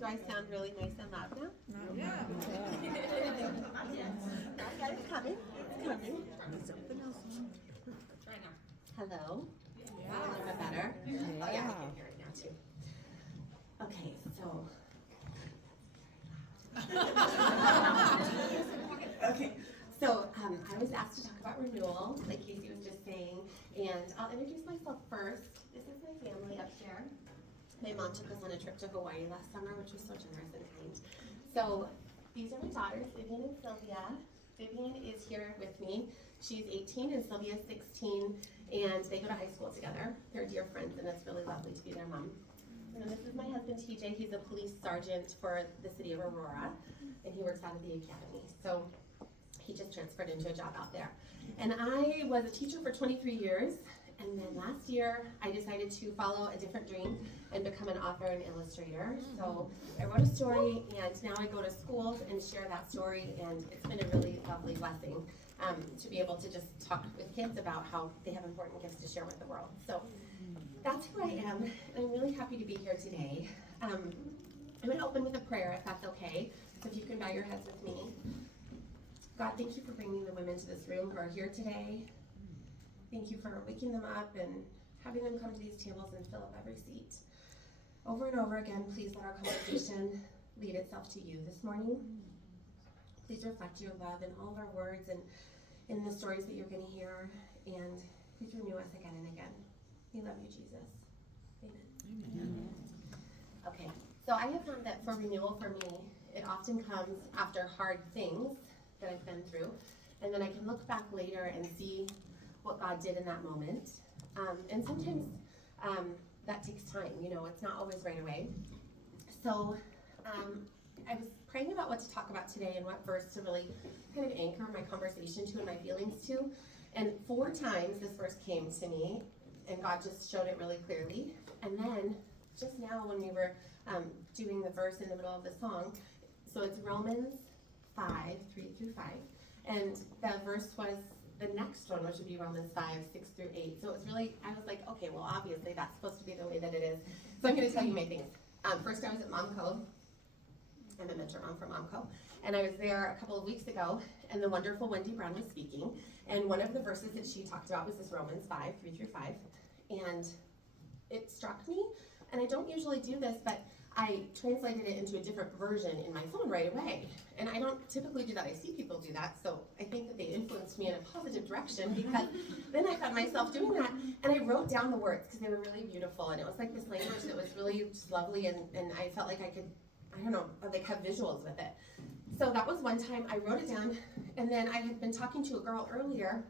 Do I sound really nice and loud now? Yeah. It's coming. It's coming. Try now. Hello. Yeah. A little bit better. Yeah. Oh yeah, I can hear it now too. Okay, so. Okay, so I was asked to talk about renewal, like Casey was just saying, and I'll introduce myself first. This is my family up here. My mom took us on a trip to Hawaii last summer, which was so generous and kind. So these are my daughters, Vivian and Sylvia. Vivian is here with me. She's 18 and Sylvia's 16, and they go to high school together. They're dear friends, and it's really lovely to be their mom. And then this is my husband, TJ. He's a police sergeant for the city of Aurora, and he works out of the academy. So he just transferred into a job out there. And I was a teacher for 23 years, and then last year I decided to follow a different dream and become an author and illustrator. So I wrote a story, and now I go to schools and share that story, and it's been a really lovely blessing to be able to just talk with kids about how they have important gifts to share with the world. So that's who I am, and I'm really happy to be here today. I'm going to open with a prayer, if that's okay. So if you can bow your heads with me. God, thank you for bringing the women to this room who are here today. Thank you for waking them up and having them come to these tables and fill up every seat. Over and over again, please let our conversation lead itself to you this morning. Please reflect your love in all of our words and in the stories that you're going to hear. And please renew us again and again. We love you, Jesus. Amen. Amen. Okay, so I have found that for renewal for me, it often comes after hard things that I've been through. And then I can look back later and see what God did in that moment. And sometimes that takes time, it's not always right away. So I was praying about what to talk about today and what verse to really kind of anchor my conversation to and my feelings to. And 4 times this verse came to me, and God just showed it really clearly. And then just now when we were doing the verse in the middle of the song, so it's Romans 5, 3 through 5. And the verse was the next one, which would be Romans 5, 6 through 8. So it was really, I was like, okay, well, obviously that's supposed to be the way that it is. So I'm going to tell you my things. First, I was at Momco. I'm a mentor mom for Momco. And I was there a couple of weeks ago, and the wonderful Wendy Brown was speaking. And one of the verses that she talked about was this Romans 5, 3 through 5. And it struck me, and I don't usually do this, but I translated it into a different version in my phone right away. And I don't typically do that. I see people do that, so I think that they influenced me in a positive direction, because then I found myself doing that, and I wrote down the words because they were really beautiful, and it was like this language that was really just lovely, and I felt like I could, I don't know, like have visuals with it. So that was one time I wrote it down, and then I had been talking to a girl earlier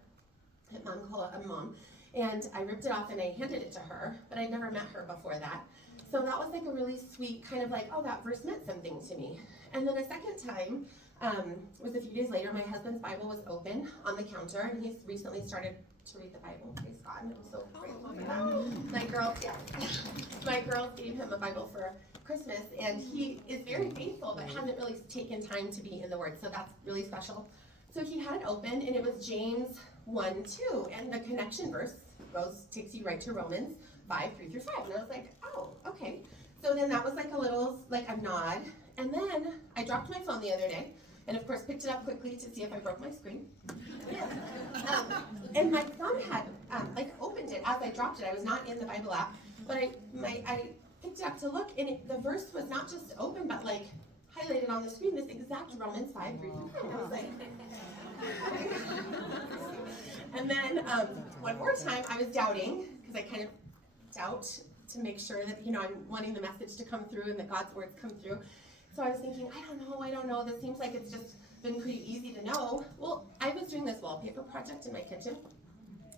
at a mom, and I ripped it off and I handed it to her, but I'd never met her before that. So that was like a really sweet kind of like, oh, that verse meant something to me. And then a second time was a few days later. My husband's Bible was open on the counter, and he's recently started to read the Bible. Praise God. I'm so grateful for that. My girls gave him a Bible for Christmas, and he is very faithful, but hasn't really taken time to be in the Word. So that's really special. So he had it open, and it was James 1:2, and the connection verse takes you right to Romans 5, 3 through 5. And I was like, oh, okay. So then that was like a little, like a nod. And then I dropped my phone the other day, and of course picked it up quickly to see if I broke my screen. And my thumb had opened it as I dropped it. I was not in the Bible app, but I picked it up to look, and the verse was not just open, but like highlighted on the screen, this exact Romans 5, 3 through 5. And I was like, and then one more time I was doubting, because I kind of doubt to make sure that, I'm wanting the message to come through and that God's words come through. So I was thinking, I don't know. This seems like it's just been pretty easy to know. Well, I was doing this wallpaper project in my kitchen.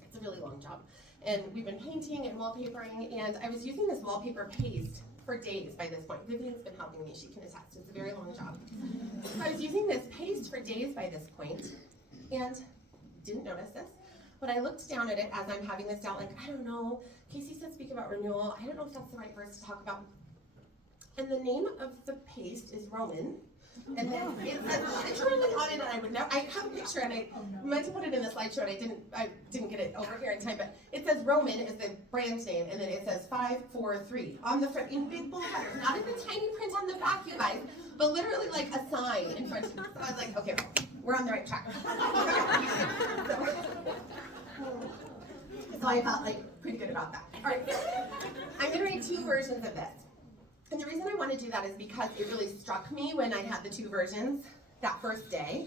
It's a really long job. And we've been painting and wallpapering, and I was using this wallpaper paste for days by this point. Vivian's been helping me. She can attest. It's a very long job. So I was using this paste for days by this point, and didn't notice this. But I looked down at it as I'm having this doubt, like, I don't know. Casey said speak about renewal. I don't know if that's the right verse to talk about. And the name of the paste is Roman. And then it says literally on it, and I have a picture, and I meant to put it in the slideshow, and I didn't get it over here in time, but it says Roman is the brand name, and then it says 543 on the front in big bold letters, not in the tiny print on the back. but literally like a sign in front of me. So I was like, okay, we're on the right track. So I felt like pretty good about that. All right, I'm gonna read two versions of this. And the reason I want to do that is because it really struck me when I had the two versions that first day.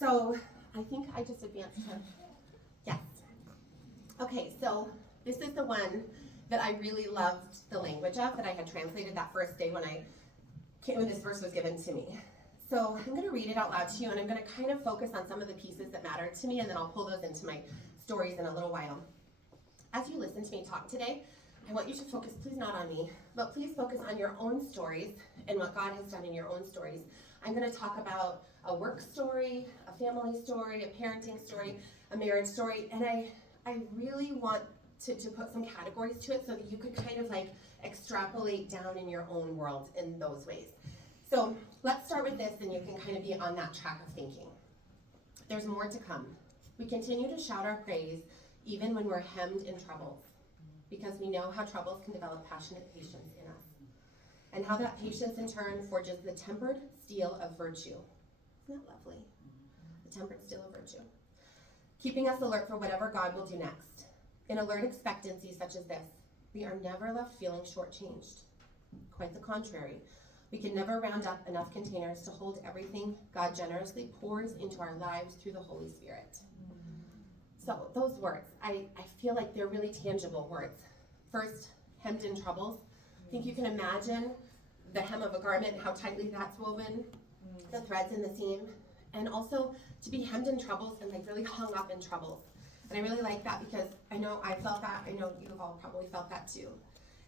So I think I just advanced to, yes. Okay, so this is the one that I really loved the language of, that I had translated that first day when this verse was given to me. So I'm going to read it out loud to you, and I'm going to kind of focus on some of the pieces that mattered to me, and then I'll pull those into my stories in a little while. As you listen to me talk today, I want you to focus, please not on me, but please focus on your own stories and what God has done in your own stories. I'm going to talk about a work story, a family story, a parenting story, a marriage story, and I really want to put some categories to it so that you could kind of like extrapolate down in your own world in those ways. So let's start with this, and you can kind of be on that track of thinking. There's more to come. We continue to shout our praise even when we're hemmed in troubles, because we know how troubles can develop passionate patience in us, and how that patience in turn forges the tempered steel of virtue. Isn't that lovely? The tempered steel of virtue. Keeping us alert for whatever God will do next. In alert expectancy such as this, we are never left feeling shortchanged. Quite the contrary. We can never round up enough containers to hold everything God generously pours into our lives through the Holy Spirit. So those words, I feel like they're really tangible words. First, hemmed in troubles. I think you can imagine the hem of a garment, how tightly that's woven, the threads in the seam, and also to be hemmed in troubles and like really hung up in troubles. And I really like that because I know I felt that. I know you've all probably felt that too.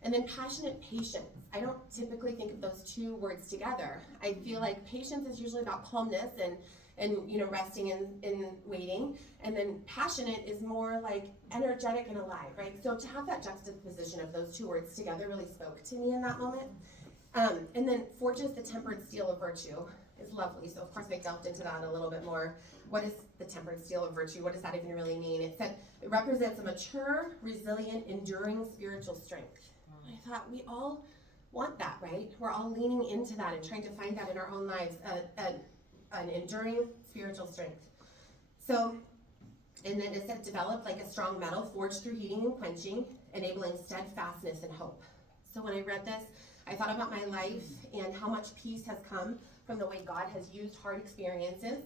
And then passionate patience. I don't typically think of those two words together. I feel like patience is usually about calmness and resting and waiting. And then passionate is more like energetic and alive, right? So to have that juxtaposition of those two words together really spoke to me in that moment. And then forges the tempered steel of virtue is lovely. So of course I delved into that a little bit more. What is the tempered steel of virtue? What does that even really mean? It said it represents a mature, resilient, enduring spiritual strength. And I thought we all want that, right? We're all leaning into that and trying to find that in our own lives, an enduring spiritual strength. So, and then it said develop like a strong metal forged through heating and quenching, enabling steadfastness and hope. So when I read this, I thought about my life and how much peace has come from the way God has used hard experiences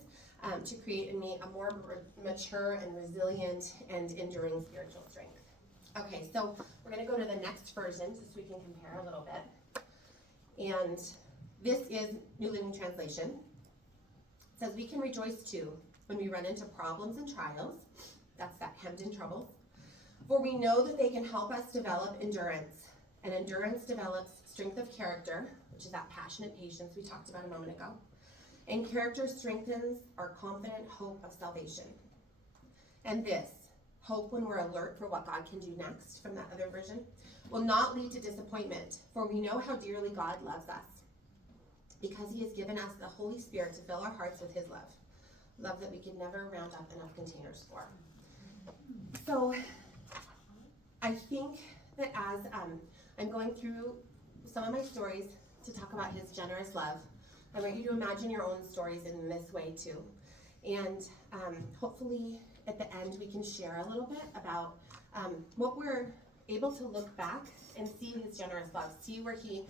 to create in me a more mature and resilient and enduring spiritual strength. Okay, so we're going to go to the next version just so we can compare a little bit. And this is New Living Translation. It says, we can rejoice too when we run into problems and trials. That's that hemmed in troubles. For we know that they can help us develop endurance. And endurance develops strength of character, which is that passionate patience we talked about a moment ago. And character strengthens our confident hope of salvation. And this, hope when we're alert for what God can do next, from that other version, will not lead to disappointment, for we know how dearly God loves us, because he has given us the Holy Spirit to fill our hearts with his love. Love that we could never round up enough containers for. So I think that as I'm going through some of my stories to talk about his generous love, I want you to imagine your own stories in this way too. And hopefully at the end we can share a little bit about what we're able to look back and see his generous love, see where he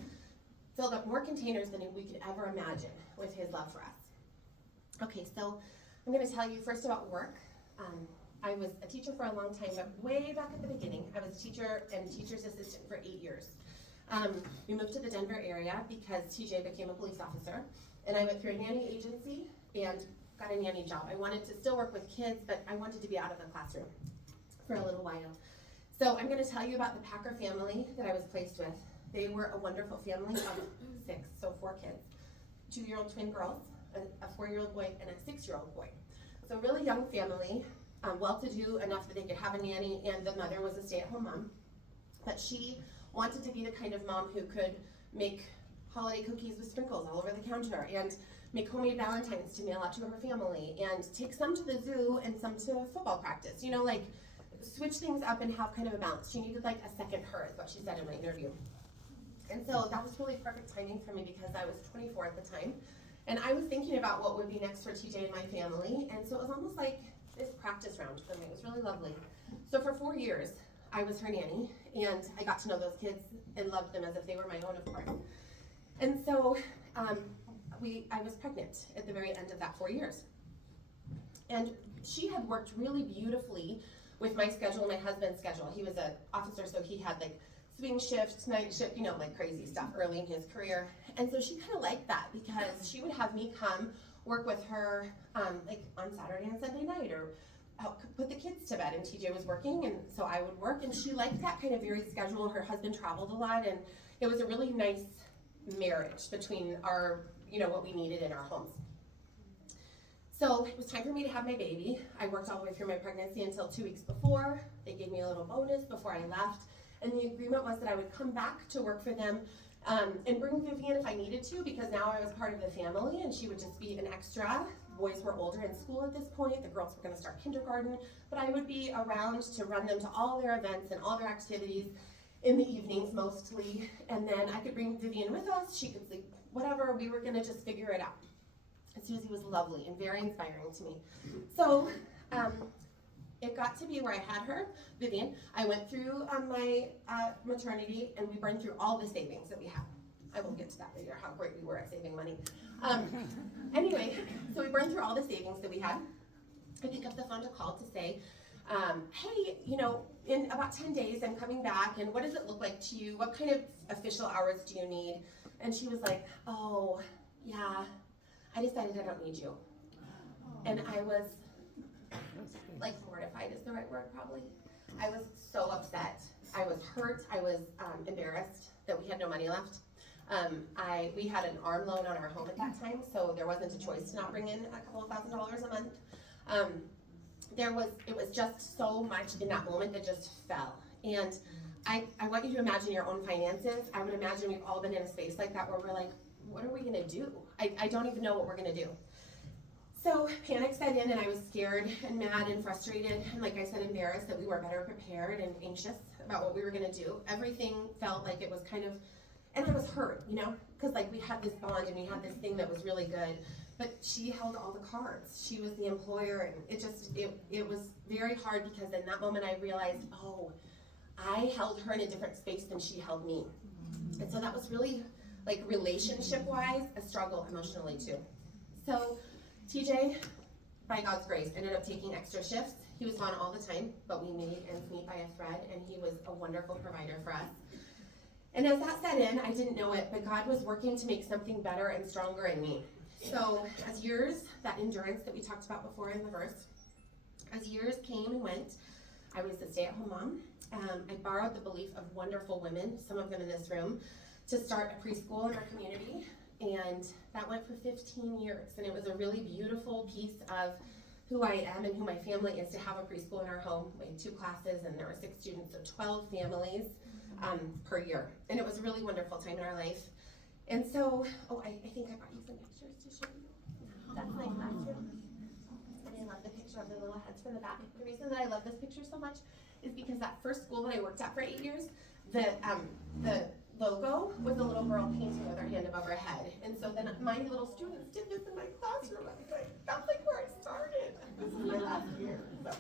filled up more containers than we could ever imagine with his love for us. Okay, so I'm going to tell you first about work. I was a teacher for a long time, but way back at the beginning, I was a teacher and teacher's assistant for 8 years. We moved to the Denver area because TJ became a police officer, and I went through a nanny agency and got a nanny job. I wanted to still work with kids, but I wanted to be out of the classroom for a little while. So I'm going to tell you about the Packer family that I was placed with. They were a wonderful family of 6, so 4 kids. 2-year-old twin girls, a 4-year-old boy, and a 6-year-old boy. So a really young family, well-to-do enough that they could have a nanny, and the mother was a stay-at-home mom. But she wanted to be the kind of mom who could make holiday cookies with sprinkles all over the counter, and make homemade Valentines to mail out to her family, and take some to the zoo and some to football practice. You know, like switch things up and have kind of a balance. She needed like a second her, is what she said in my interview. And so that was really perfect timing for me because I was 24 at the time. And I was thinking about what would be next for TJ and my family. And so it was almost like this practice round for me. It was really lovely. So for 4 years, I was her nanny, and I got to know those kids and loved them as if they were my own, of course. And so I was pregnant at the very end of that 4 years. And she had worked really beautifully with my schedule and my husband's schedule. He was an officer, so he had like swing shift, night shift, you know, like crazy stuff early in his career. And so she kind of liked that because she would have me come work with her like on Saturday and Sunday night, or help put the kids to bed, and TJ was working, and so I would work, and she liked that kind of varied schedule. Her husband traveled a lot, and it was a really nice marriage between our, you know, what we needed in our homes. So it was time for me to have my baby. I worked all the way through my pregnancy until 2 weeks before. They gave me a little bonus before I left, and the agreement was that I would come back to work for them and bring Vivian if I needed to, because now I was part of the family and she would just be an extra. Boys were older in school at this point. The girls were going to start kindergarten, but I would be around to run them to all their events and all their activities in the evenings mostly. And then I could bring Vivian with us. She could sleep, whatever. We were going to just figure it out. And Susie was lovely and very inspiring to me. So it got to be where I had her, Vivian. I went through my maternity, and we burned through all the savings that we had. I will get to that later, how great we were at saving money. Anyway, so we burned through all the savings that we had. I picked up the phone to call to say, hey, you know, in about 10 days I'm coming back, and what does it look like to you? What kind of official hours do you need? And she was like, oh, yeah, I decided I don't need you. And I was like mortified is the right word, probably. I was so upset. I was hurt. I was embarrassed that we had no money left. We had an ARM loan on our home at that time, so there wasn't a choice to not bring in a couple of $1,000s a month. It was just so much in that moment that just fell. And I want you to imagine your own finances. I would imagine we've all been in a space like that where we're like, what are we gonna do? I don't even know what we're gonna do. So panic set in, and I was scared and mad and frustrated, and like I said, embarrassed that we weren't better prepared, and anxious about what we were gonna do. Everything felt like it was kind of, and I was hurt, you know, because like we had this bond and we had this thing that was really good, but she held all the cards. She was the employer, and it was very hard, because in that moment I realized, oh, I held her in a different space than she held me. And so that was really, like, relationship-wise, a struggle emotionally too. So TJ, by God's grace, ended up taking extra shifts. He was gone all the time, but we made ends meet by a thread, and he was a wonderful provider for us. And as that set in, I didn't know it, but God was working to make something better and stronger in me. So as years, that endurance that we talked about before in the verse, as years came and went, I was a stay-at-home mom. I borrowed the belief of wonderful women, some of them in this room, to start a preschool in our community. And that went for 15 years. And it was a really beautiful piece of who I am and who my family is, to have a preschool in our home. We had 2 classes, and there were 6 students, so 12 families per year. And it was a really wonderful time in our life. And so, I think I brought you some pictures to show you. That's my classroom. And I love the picture of the little heads from the back. The reason that I love this picture so much is because that first school that I worked at for 8 years, the logo was a little girl painting with her hand above her head. And so then my little students did this in my classroom. I was like, that's like where I started. This is my last year. So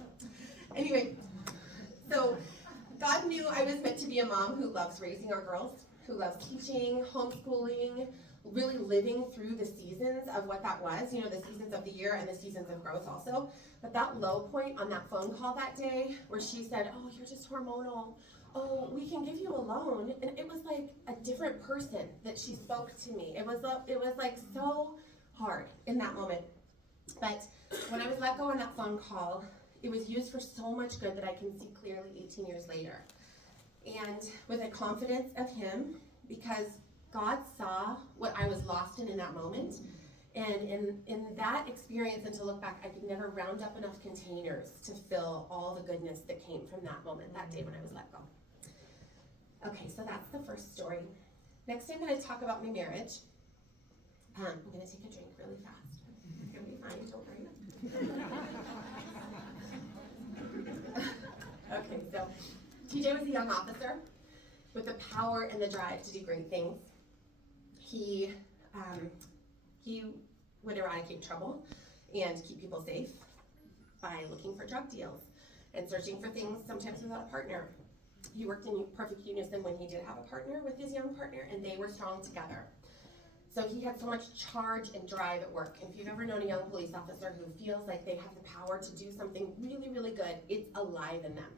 anyway, so God knew I was meant to be a mom who loves raising our girls, who loves teaching, homeschooling, really living through the seasons of what that was, you know, the seasons of the year and the seasons of growth also. But that low point on that phone call that day where she said, oh, you're just hormonal. Oh, we can give you a loan. And it was like a different person that she spoke to me. It was like so hard in that moment. But when I was let go on that phone call, it was used for so much good that I can see clearly 18 years later. And with a confidence of him, because God saw what I was lost in that moment. And in that experience, and to look back, I could never round up enough containers to fill all the goodness that came from that moment, that day when I was let go. Okay, so that's the first story. Next, I'm going to talk about my marriage. I'm going to take a drink really fast. It's going to be fine, don't worry. Okay, so TJ was a young officer. with the power and the drive to do great things. He would eradicate trouble and keep people safe by looking for drug deals and searching for things sometimes without a partner. He worked in perfect unison when he did have a partner with his young partner, and they were strong together. So he had so much charge and drive at work. If you've ever known a young police officer who feels like they have the power to do something really, really good, it's alive in them.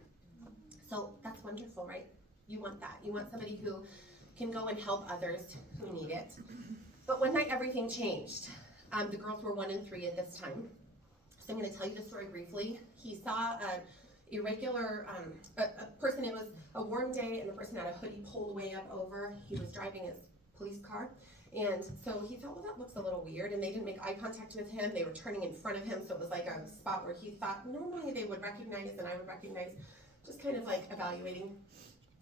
So that's wonderful, right? You want that. You want somebody who can go and help others who need it. But one night everything changed. The girls were 1 and 3 at this time. So I'm going to tell you the story briefly. He saw a person. It was a warm day, and the person had a hoodie pulled way up over. He was driving his police car, and so he thought, well, that looks a little weird, and they didn't make eye contact with him. They were turning in front of him, so it was like a spot where he thought normally they would recognize and I would recognize, just kind of like evaluating.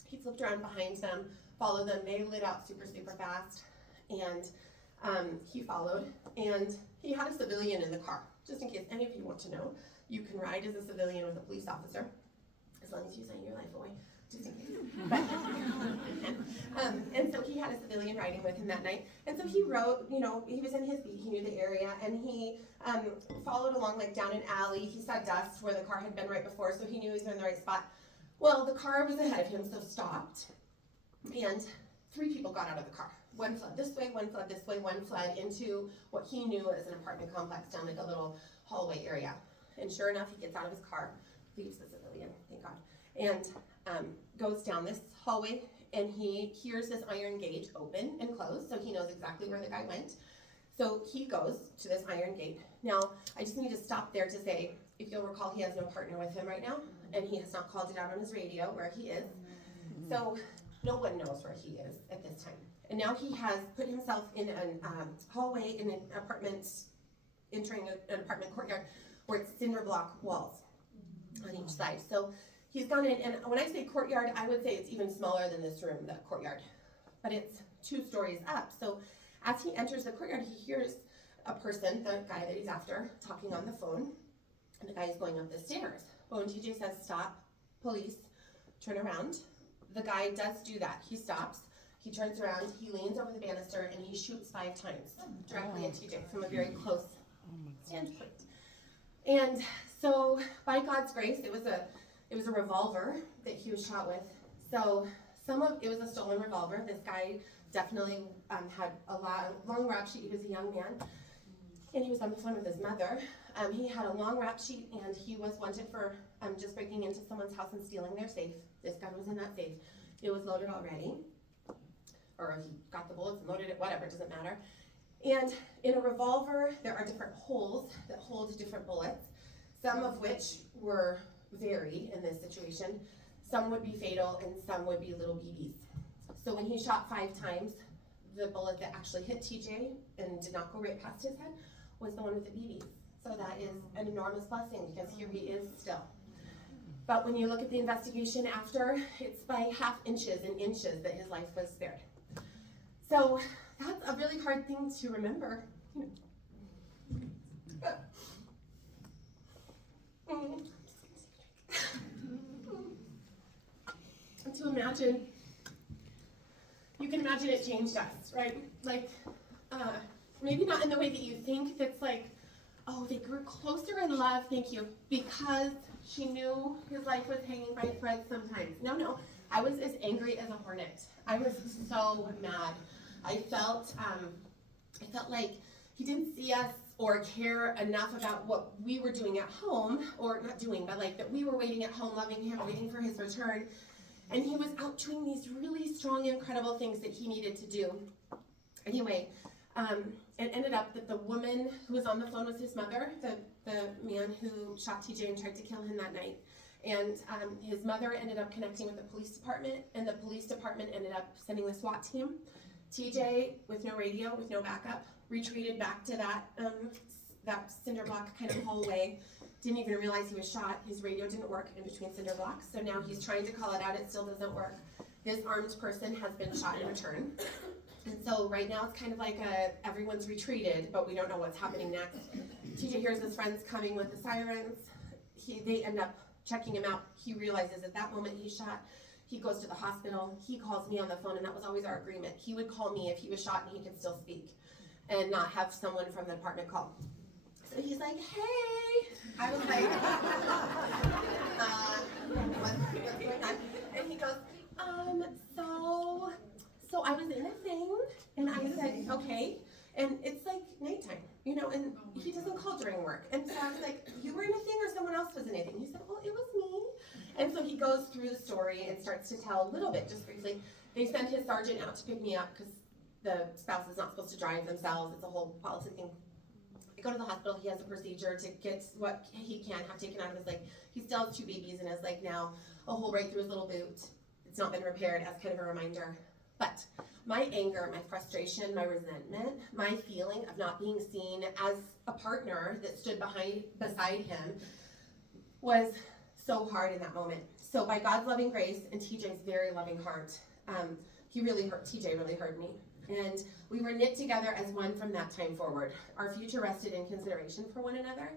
He flipped around behind them, followed them. They lit out super, super fast, and he followed, and he had a civilian in the car. Just in case any of you want to know, you can ride as a civilian with a police officer, as long as you sign your life away, just in case. And so he had a civilian riding with him that night. And so he rode, he was in his beat, he knew the area, and he followed along like down an alley. He saw dust where the car had been right before, so he knew he was in the right spot. Well, the car was ahead of him, so stopped, and 3 people got out of the car. One fled this way, one fled this way, one fled into what he knew as an apartment complex down like a little hallway area. And sure enough, he gets out of his car, leaves the civilian, thank God, and goes down this hallway, and he hears this iron gate open and close, so he knows exactly where the guy went. So he goes to this iron gate. Now, I just need to stop there to say, if you'll recall, he has no partner with him right now, and he has not called it out on his radio where he is. So no one knows where he is at this time. And now he has put himself in a hallway in an apartment, entering an apartment courtyard where it's cinder block walls on each side. So he's gone in, and when I say courtyard, I would say it's even smaller than this room, that courtyard. But it's 2 stories up. So as he enters the courtyard, he hears a person, the guy that he's after, talking on the phone, and the guy is going up the stairs. Well, when TJ says, stop, police, turn around, the guy does do that. He stops. He turns around, he leans over the banister, and he shoots 5 times directly at TJ from a very close standpoint. And so, by God's grace, it was a revolver that he was shot with. So it was a stolen revolver. This guy definitely had a long rap sheet. He was a young man, and he was on the phone with his mother. He had a long rap sheet, and he was wanted for just breaking into someone's house and stealing their safe. This gun was in that safe. It was loaded already. Or he got the bullets and loaded it, whatever, it doesn't matter. And in a revolver, there are different holes that hold different bullets, some of which were varied in this situation. Some would be fatal and some would be little BBs. So when he shot 5 times, the bullet that actually hit TJ and did not go right past his head was the one with the BBs. So that is an enormous blessing, because here he is still. But when you look at the investigation after, it's by half inches and inches that his life was spared. So that's a really hard thing to remember. To imagine, you can imagine it changed us, right? Like, maybe not in the way that you think. That's like, oh, they grew closer in love, thank you, because she knew his life was hanging by a thread sometimes. No, I was as angry as a hornet. I was so mad. I felt like he didn't see us or care enough about what we were doing at home, or not doing, but like that we were waiting at home, loving him, waiting for his return. And he was out doing these really strong, incredible things that he needed to do. Anyway, it ended up that the woman who was on the phone was his mother, the man who shot TJ and tried to kill him that night. And his mother ended up connecting with the police department, and the police department ended up sending the SWAT team. TJ, with no radio, with no backup, retreated back to that cinder block kind of hallway. Didn't even realize he was shot. His radio didn't work in between cinder blocks, so now he's trying to call it out. It still doesn't work. This armed person has been shot in return. And so right now it's kind of like everyone's retreated, but we don't know what's happening next. TJ hears his friends coming with the sirens. They end up checking him out. He realizes at that moment he's shot. He goes to the hospital. He calls me on the phone, and that was always our agreement. He would call me if he was shot and he could still speak and not have someone from the department call. So he's like, hey. I was like, what's going on? And he goes, so I was in a thing, and I said, okay. And it's like nighttime, and he doesn't call during work. And so I was like, you were in a thing or someone else was in a thing? He said, well, it was me. And so he goes through the story and starts to tell a little bit, just briefly. They send his sergeant out to pick me up because the spouse is not supposed to drive themselves. It's a whole policy thing. I go to the hospital. He has a procedure to get what he can have taken out of his leg. He still has 2 babies in his leg now, a hole right through his little boot. It's not been repaired, as kind of a reminder. But my anger, my frustration, my resentment, my feeling of not being seen as a partner that stood beside him was so hard in that moment. So by God's loving grace and TJ's very loving heart, TJ really heard me. And we were knit together as one from that time forward. Our future rested in consideration for one another.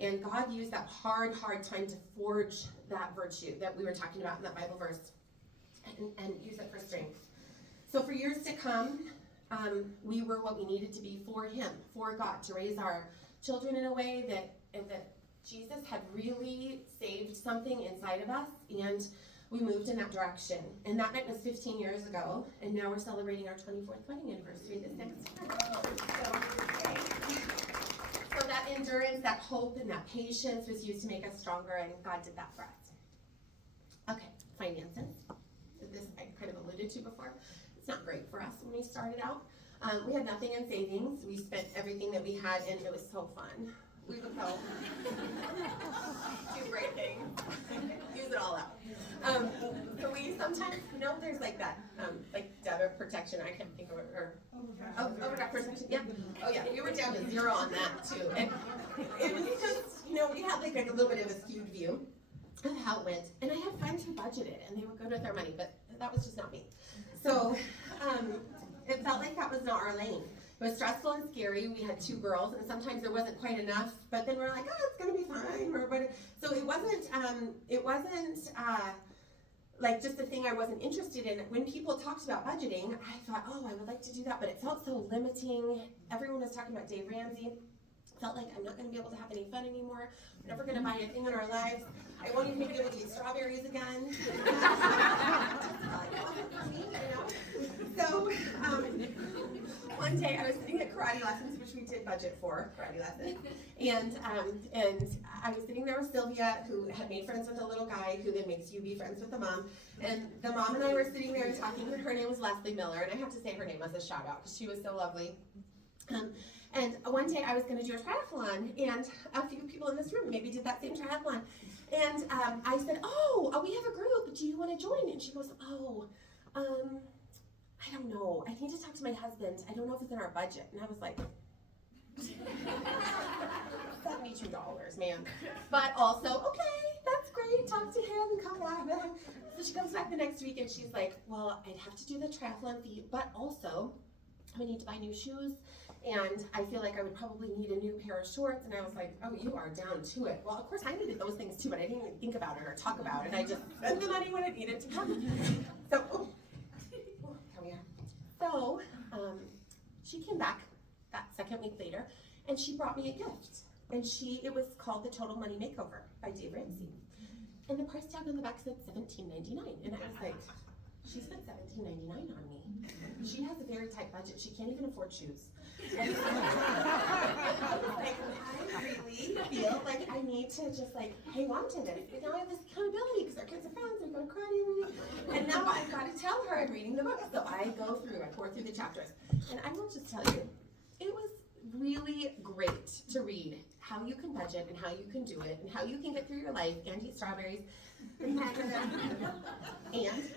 And God used that hard time to forge that virtue that we were talking about in that Bible verse and use it for strength. So for years to come, we were what we needed to be for him, for God, to raise our children in a way that Jesus had really saved something inside of us, and we moved in that direction. And that night was 15 years ago, and now we're celebrating our 24th wedding anniversary this next year. So that endurance, that hope, and that patience was used to make us stronger, and God did that for us. Okay, finances. This I kind of alluded to before. It's not great for us when we started out. We had nothing in savings. We spent everything that we had, and it was so fun. We would go do great things, use it all out. So we sometimes, there's like that, like debit protection. I can't think of it, or overdraft protection. Yeah. Oh yeah, we were down to 0 on that too. And it was just, we had like a little bit of a skewed view of how it went. And I had friends who budgeted, and they were good with their money, but that was just not me. So it felt like that was not our lane. It was stressful and scary. We had 2 girls, and sometimes there wasn't quite enough. But then we're like, it's gonna be fine. So it wasn't like just a thing I wasn't interested in. When people talked about budgeting, I thought, I would like to do that, but it felt so limiting. Everyone was talking about Dave Ramsey. Felt like I'm not going to be able to have any fun anymore. We're never going to buy a thing in our lives. I won't even be able to eat strawberries again. So one day I was sitting at karate lessons, which we did budget for, karate lessons, and I was sitting there with Sylvia, who had made friends with a little guy who then makes you be friends with the mom. And the mom and I were sitting there talking, and her name was Leslie Miller, and I have to say her name as a shout out because she was so lovely. And one day I was going to do a triathlon, and a few people in this room maybe did that same triathlon. And I said, we have a group. Do you want to join? And she goes, I don't know. I need to talk to my husband. I don't know if it's in our budget. And I was like, $72, man. But also, okay, that's great. Talk to him and come back. So she comes back the next week, and she's like, well, I'd have to do the triathlon fee, but also I need to buy new shoes. And I feel like I would probably need a new pair of shorts. And I was like, you are down to it. Well, of course, I needed those things too, but I didn't even think about it or talk about it. I just spent the money when it needed to come. So, come here. So, she came back that second week later, and she brought me a gift. And it was called the Total Money Makeover by Dave Ramsey. And the price tag on the back said $17.99. And I was like, she spent $17.99 on me. She has a very tight budget. She can't even afford shoes. And so, I really feel like I need to just hang on to this. And now I have this accountability because our kids are friends. We go to karate every week. And now I've got to tell her I'm reading the book. So I pour through the chapters. And I will just tell you, it was really great to read how you can budget and how you can do it and how you can get through your life and eat strawberries and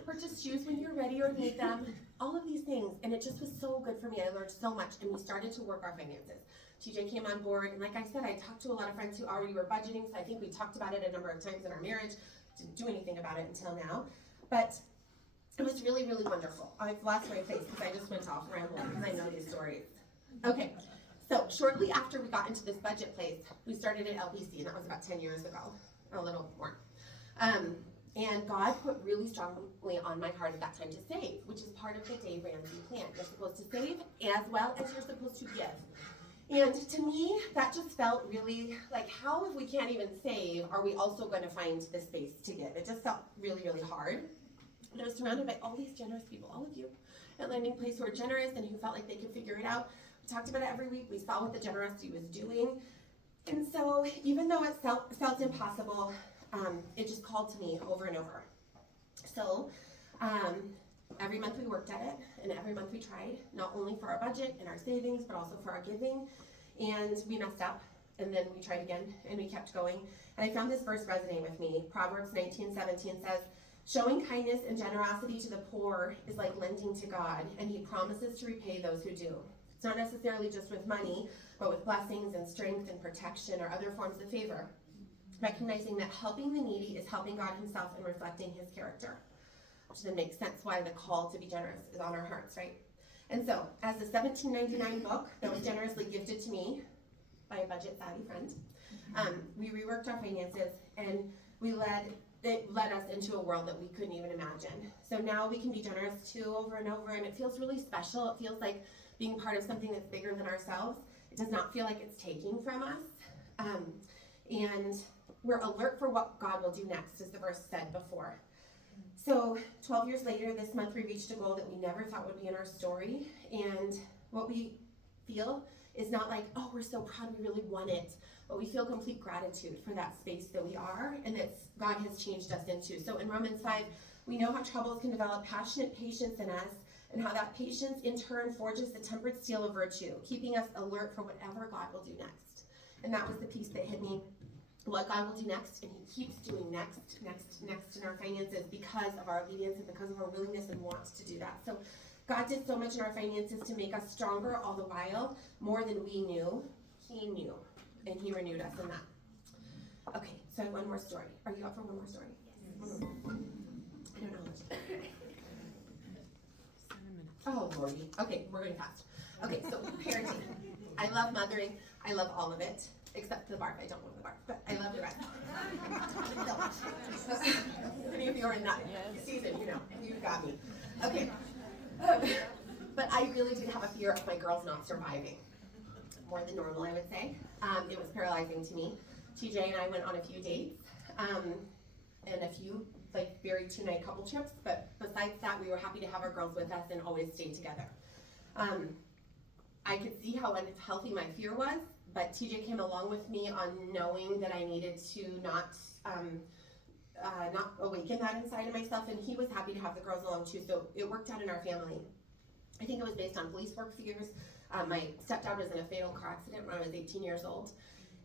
purchase shoes when you're ready or need them, all of these things. And it just was so good for me. I learned so much, and we started to work our finances. TJ came on board, and like I said, I talked to a lot of friends who already were budgeting, so I think we talked about it a number of times in our marriage. Didn't do anything about it until now, but it was really, really wonderful. I've lost my place because I just went off rambling because I know these stories. Okay. So shortly after we got into this budget place, we started at LBC, and that was about 10 years ago, a little more. And God put really strongly on my heart at that time to save, which is part of the Dave Ramsey plan. You're supposed to save as well as you're supposed to give. And to me, that just felt really like, how, if we can't even save, are we also going to find the space to give? It just felt really, really hard. And I was surrounded by all these generous people, all of you at Landing Place who are generous and who felt like they could figure it out. We talked about it every week. We saw what the generosity was doing. And so even though it felt impossible, it just called to me over and over. So every month we worked at it, and every month we tried, not only for our budget and our savings, but also for our giving. And we messed up, and then we tried again, and we kept going. And I found this verse resonate with me. Proverbs 19:17 says, "Showing kindness and generosity to the poor is like lending to God, and he promises to repay those who do." It's not necessarily just with money, but with blessings and strength and protection or other forms of favor. Recognizing that helping the needy is helping God himself and reflecting his character. Which then makes sense why the call to be generous is on our hearts, right? And so, as the $17.99 book that was generously gifted to me by a budget-savvy friend, we reworked our finances, and it led us into a world that we couldn't even imagine. So now we can be generous too, over and over, and it feels really special. It feels like being part of something that's bigger than ourselves. It does not feel like it's taking from us. And we're alert for what God will do next, as the verse said before. So 12 years later, this month we reached a goal that we never thought would be in our story. And what we feel is not like, oh, we're so proud, we really won it. But we feel complete gratitude for that space that we are and that God has changed us into. So in Romans 5, we know how troubles can develop passionate patience in us, and how that patience in turn forges the tempered steel of virtue, keeping us alert for whatever God will do next. And that was the piece that hit me. What God will do next, and he keeps doing next in our finances because of our obedience and because of our willingness and wants to do that. So God did so much in our finances to make us stronger all the while, more than we knew. He knew, and he renewed us in that. Okay, so I have one more story. Are you up for one more story? Yes. I don't know. 7 minutes. Oh, Lordy. Okay, we're going fast. Okay, so parenting. I love mothering. I love all of it. Except the bark. I don't love the bark, but I love the rest. Any of you are in that season, you got me. Okay. But I really did have a fear of my girls not surviving. More than normal, I would say. It was paralyzing to me. TJ and I went on a few dates, and a few, very 2-night couple trips, but besides that, we were happy to have our girls with us and always stay together. I could see how unhealthy my fear was, but TJ came along with me on knowing that I needed to not awaken that inside of myself, and he was happy to have the girls along too, so it worked out in our family. I think it was based on police work figures. My stepdad was in a fatal car accident when I was 18 years old,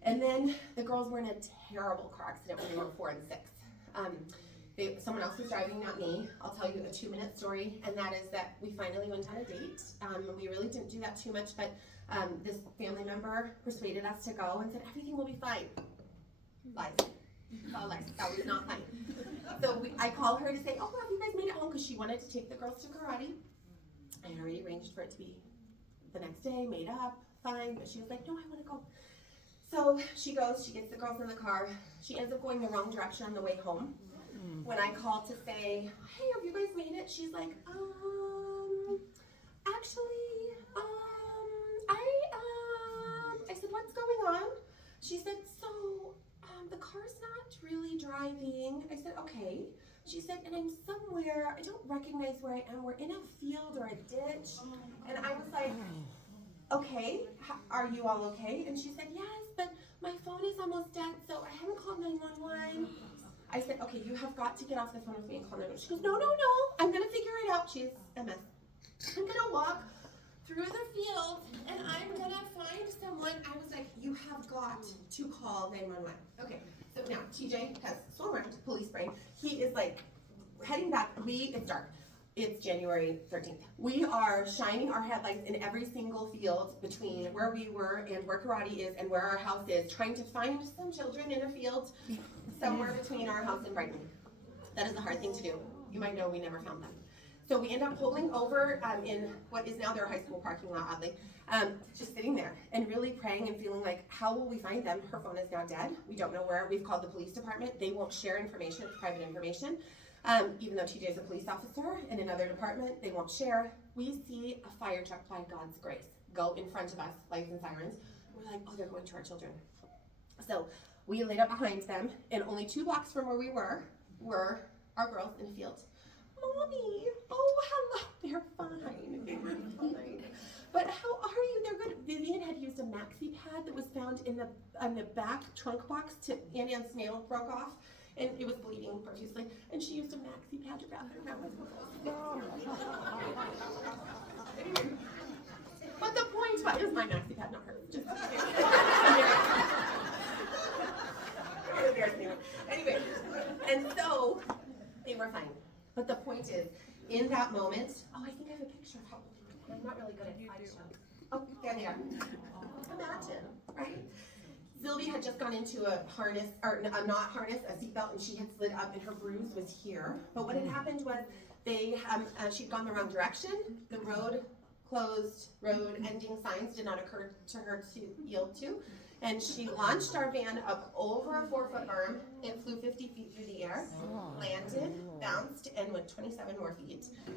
and then the girls were in a terrible car accident when they were 4 and 6. Someone else was driving, not me. I'll tell you a 2-minute story, and that is that we finally went on a date. We really didn't do that too much, but this family member persuaded us to go and said, everything will be fine. Lies. All lies. That was not fine. So I called her to say, oh, have you guys made it home? Because she wanted to take the girls to karate. I had already arranged for it to be the next day, made up, fine. But she was like, no, I want to go. So she goes, she gets the girls in the car. She ends up going the wrong direction on the way home. When I called to say, hey, have you guys made it? She's like, actually, I said, what's going on? She said, so, the car's not really driving. I said, okay. She said, and I'm somewhere, I don't recognize where I am. We're in a field or a ditch. And I was like, okay, are you all okay? And she said, yes, but my phone is almost dead, so I haven't called 911. I said, okay, you have got to get off the phone with me and call 911. She goes, no, I'm going to figure it out. She's a mess. I'm going to walk through the field, and I'm going to find someone. I was like, you have got to call 911. Okay, so now TJ has swung around, police brain. He is heading back. It's dark. It's January 13th. We are shining our headlights in every single field between where we were and where karate is and where our house is, trying to find some children in a field somewhere between our house and Brighton. That is the hard thing to do. You might know we never found them. So we end up pulling over in what is now their high school parking lot, oddly. just sitting there and really praying and feeling like, how will we find them? Her phone is now dead. We don't know where. We've called the police department. They won't share information. It's private information. Even though TJ is a police officer in another department, they won't share. We see a fire truck by God's grace go in front of us, lights and sirens. We're like, oh, they're going to our children. So we laid up behind them, and only 2 blocks from where we were our girls in a field. Mommy, oh, hello, they're fine. They were fine. But how are you? They're good. Vivian had used a maxi pad that was found in the back trunk box to Annie Ann's nail broke off, and it was bleeding profusely. And she used a maxi pad to wrap it around with her. But the point was, it was my maxi pad, not hers. Just anyway, and so they were fine. But the point is, in that moment, oh, I think I have a picture of how I'm not really good at slideshows. Oh, there they are. Imagine, right? Sylvie had just gone into a harness, or a not harness, a seatbelt, and she had slid up, and her bruise was here. But what had happened was she'd gone the wrong direction. The road closed, road ending signs did not occur to her to yield to. And she launched our van up over a 4-foot berm. It flew 50 feet through the air, landed, bounced, and went 27 more feet. It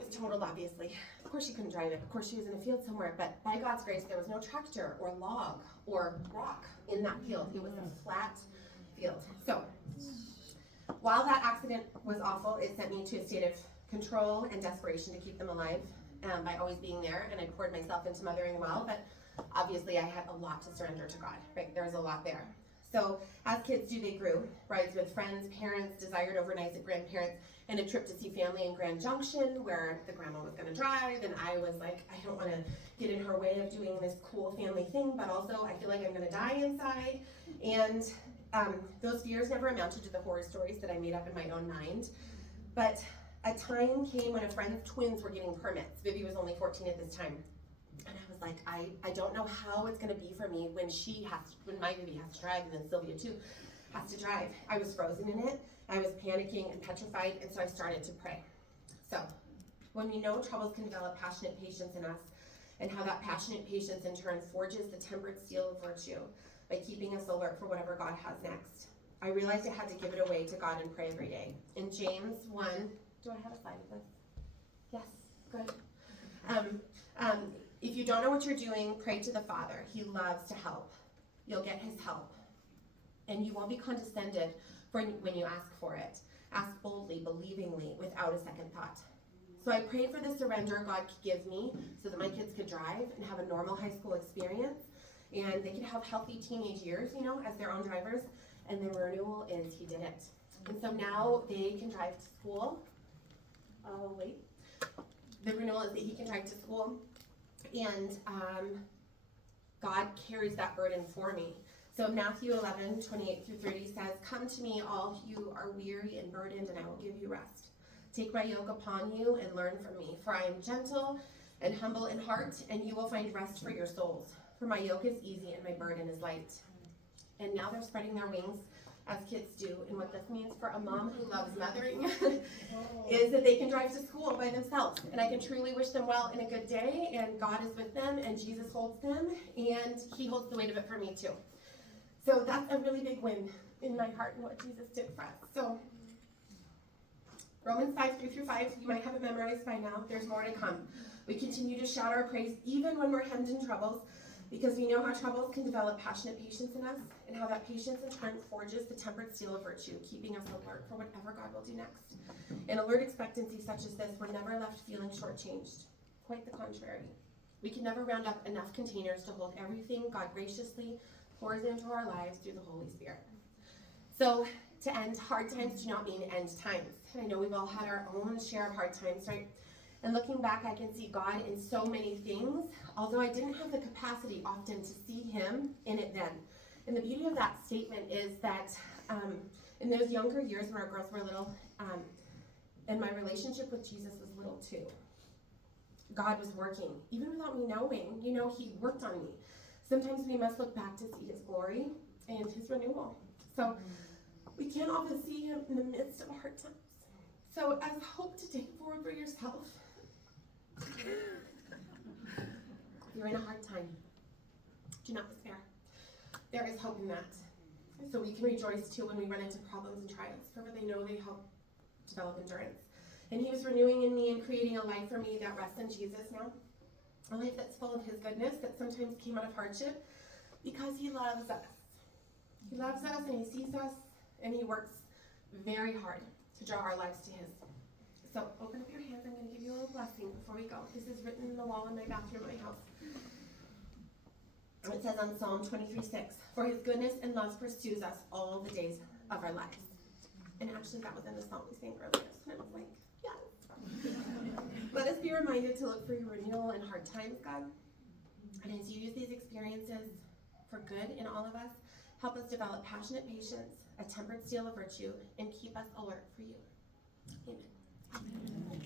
was totaled, obviously. Of course she couldn't drive it. Of course she was in a field somewhere. But by God's grace, there was no tractor or log or rock in that field. It was a flat field. So while that accident was awful, it sent me to a state of control and desperation to keep them alive by always being there. And I poured myself into mothering well. But obviously, I had a lot to surrender to God, right? There was a lot there. So as kids do, they grew. Rides with friends, parents, desired overnights at grandparents, and a trip to see family in Grand Junction where the grandma was going to drive. And I was like, I don't want to get in her way of doing this cool family thing, but also I feel like I'm going to die inside. And those fears never amounted to the horror stories that I made up in my own mind. But a time came when a friend's twins were getting permits. Vivi was only 14 at this time. And I was like, I don't know how it's going to be for me when my baby has to drive, and then Sylvia too has to drive. I was frozen in it. I was panicking and petrified, and so I started to pray. So when we know troubles can develop passionate patience in us, and how that passionate patience in turn forges the tempered steel of virtue by keeping us alert for whatever God has next, I realized I had to give it away to God and pray every day. In James 1, do I have a slide of this? Yes, good. If you don't know what you're doing, pray to the Father. He loves to help. You'll get his help. And you won't be condescended when you ask for it. Ask boldly, believingly, without a second thought. So I prayed for the surrender God could give me so that my kids could drive and have a normal high school experience. And they could have healthy teenage years, as their own drivers. And the renewal is he did it. And so now they can drive to school. Oh, wait. The renewal is that he can drive to school. And God carries that burden for me. So Matthew 11, 28 through 30 says, "Come to me, all you are weary and burdened, and I will give you rest. Take my yoke upon you and learn from me, for I am gentle and humble in heart, and you will find rest for your souls. For my yoke is easy and my burden is light." And now they're spreading their wings, as kids do. And what this means for a mom who loves mothering is that they can drive to school by themselves. And I can truly wish them well in a good day, and God is with them, and Jesus holds them, and he holds the weight of it for me too. So that's a really big win in my heart and what Jesus did for us. So Romans 5, 3-5, you might have it memorized by now. There's more to come. We continue to shout our praise even when we're hemmed in troubles, because we know how troubles can develop passionate patience in us, and how that patience in turn forges the tempered steel of virtue, keeping us alert for whatever God will do next. In alert expectancy such as this, we're never left feeling shortchanged. Quite the contrary. We can never round up enough containers to hold everything God graciously pours into our lives through the Holy Spirit. So to end, hard times do not mean end times. I know we've all had our own share of hard times, right? And looking back, I can see God in so many things, although I didn't have the capacity often to see him in it then. And the beauty of that statement is that in those younger years when our girls were little, and my relationship with Jesus was little too, God was working, even without me knowing. He worked on me. Sometimes we must look back to see his glory and his renewal. So we can't often see him in the midst of hard times. So as hope to take forward for yourself, If you're in a hard time, do not despair. There is hope in that. So we can rejoice too when we run into problems and trials, for they know they help develop endurance. And he was renewing in me and creating a life for me that rests in Jesus now. A life that's full of his goodness that sometimes came out of hardship because he loves us. He loves us and he sees us and he works very hard to draw our lives to his. So open up your hands. I'm going to give you a little blessing before we go. This is written in the wall in my bathroom at my house. It says on Psalm 23:6, for his goodness and love pursues us all the days of our lives. And actually that was in the song we sang earlier. And I was like, yes. Let us be reminded to look for your renewal in hard times, God. And as you use these experiences for good in all of us, help us develop passionate patience, a tempered steel of virtue, and keep us alert for you. Amen.